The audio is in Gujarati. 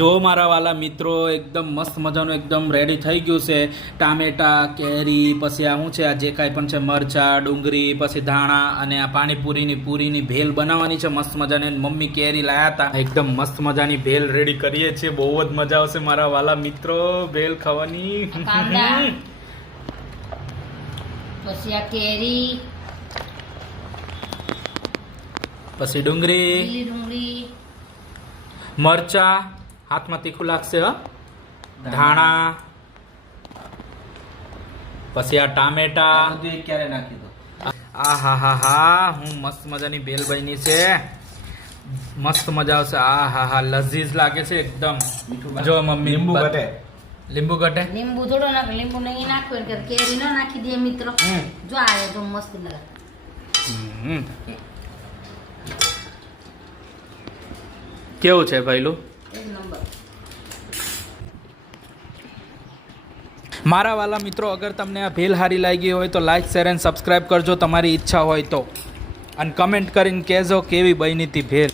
જો મારા વાલા મિત્રો એકદમ મસ્ત મજાનું એકદમ રેડી થઈ ગયું છે. ટામેટા, કેરી, પછી આ શું છે, આ જે કાંઈ પણ છે મરચા, ડુંગળી, પછી ધાણા અને આ પાણીપુરીની ભેલ બનાવવાની છે મસ્ત મજાની. મમ્મી કેરી લાયા હતા, એકદમ મસ્ત મજાની ભેલ રેડી કરીએ છીએ. બહુ જ મજા આવશે મારા વાલા મિત્રો ભેલ ખાવાની. પછી આ કેરી, પછી ડુંગળી, મરચા, હાથમાં તીખું લાગશે, ધાણા, પછી આ ટામેટા. ક્યારે નાખી દો. આ હા હા હા, હું મસ્ત મજાની ભેલ બની છે. મસ્ત મજા આવશે. આ હા હા, લઝીઝ લાગે છે એકદમ. જો મમ્મી લીંબુ ઘટે. લીંબુ ઘટે. લીંબુ થોડો નાખ, લીંબુ નહીં નાખવું કે કેરી ન નાખી દે મિત્રો. જો આવે તો મસ્ત લાગે. કેવું છે ભાઈલું? એક નંબર. મારા વાલા મિત્રો, અગર તમને આ ભેલ હારી લાગી હોય તો લાઈક, શેર એન્ડ સબસ્ક્રાઈબ કરજો તમારી ઈચ્છા હોય તો. અને કમેન્ટ કરીને કહેજો કેવી બની હતી ભેલ.